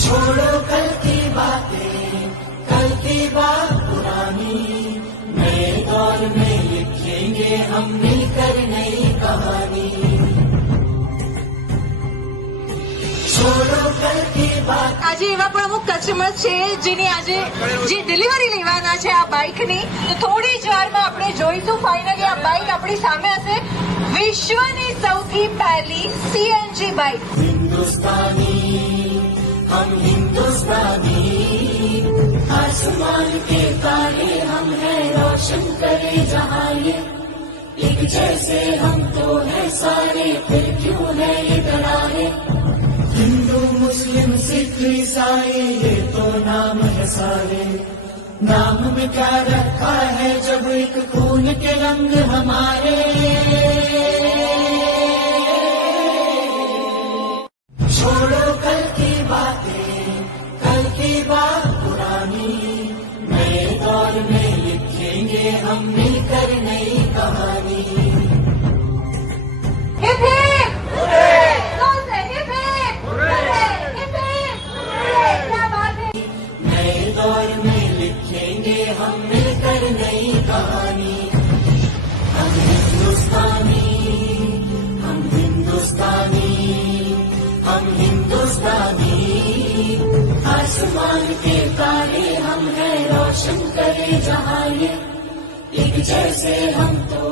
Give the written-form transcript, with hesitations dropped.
छोड़ो कल की बातें, कल की बात पुरानी, नए दौर में लिखेंगे हम मिलकर नई कहानी। छोड़ो कल की बात। આજે એવા પણ અમુક કસ્ટમર છે જેની આજે જે ડિલિવરી લેવાના છે આ બાઇકની, તો થોડી જ વારમાં આપણે જોઈશું ફાઇનલી આ બાઇક આપણી સામે હશે। વિશ્વની સૌથી પહેલી સીએનજી બાઇક। हिंदुस्तानी हम हिंदुस्तानी, आसमान के तारे हम हैं, रोशन करे जहां ये, एक जैसे हम तो है सारे, फिर क्यों है ये डराए। हिंदू मुस्लिम सिख ईसाई ये तो नाम है सारे, नाम में क्या रखा है जब एक खून के रंग हमारे। छोड़ो कल की बातें, कल की बात पुरानी, नए दौर में लिखेंगे हम मिलकर नई कहानी। हिप हिप जोर से हिप हिप हिप हिप, क्या बात है। नए दौर में लिखेंगे हम मिलकर नई कहानी। हम हिंदुस्तानी, हम हिंदुस्तानी, हम हिंदुस्तानी, आसमान के तारे हम हैं, रोशन करे जहां ये, एक जैसे हम तो